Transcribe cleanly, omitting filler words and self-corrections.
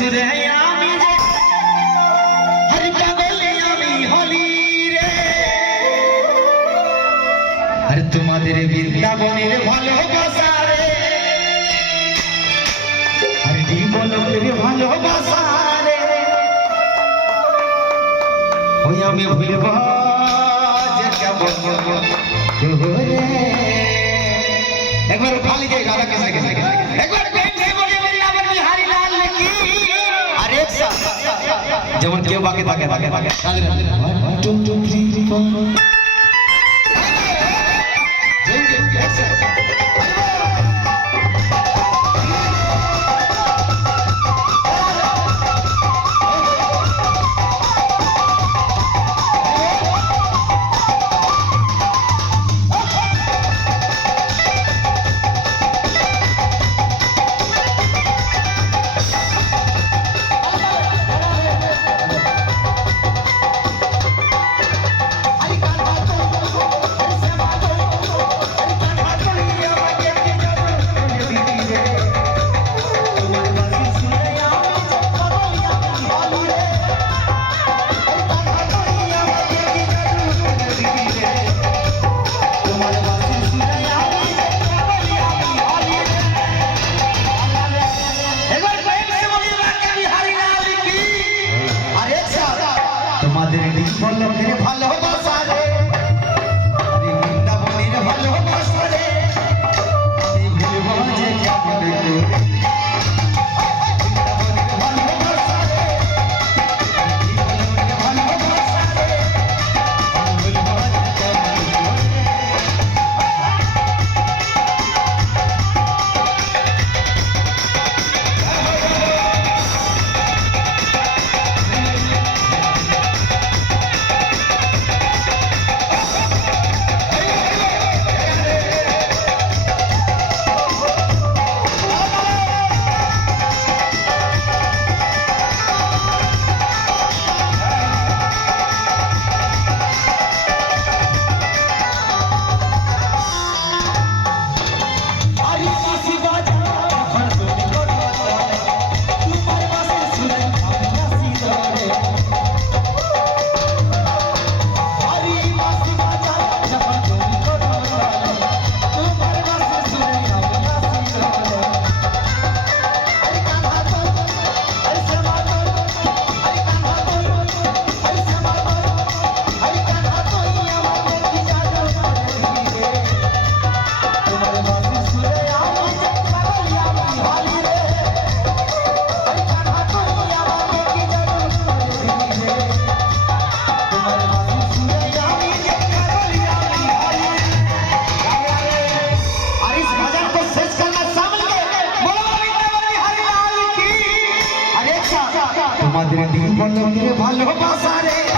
সুরে আমি যে হরি পাগলে আমি হলি রে আর তোমাদের বৃন্দাবনের ভালোবাসা রে আর জীবনের ভালোবাসা রে ওই আমি ভুলব যে কেমন রে একবার খালি যে গানা কেসে কেসে একবার যেমন কেউ বাকি থাকে তোমাদের বৃন্দাবনের ভালোবাসা রে বৃন্দাবনের ভালোবাসা রে আমি ভুলব যে কেমন করে তোমাদের ভালোবাসা রে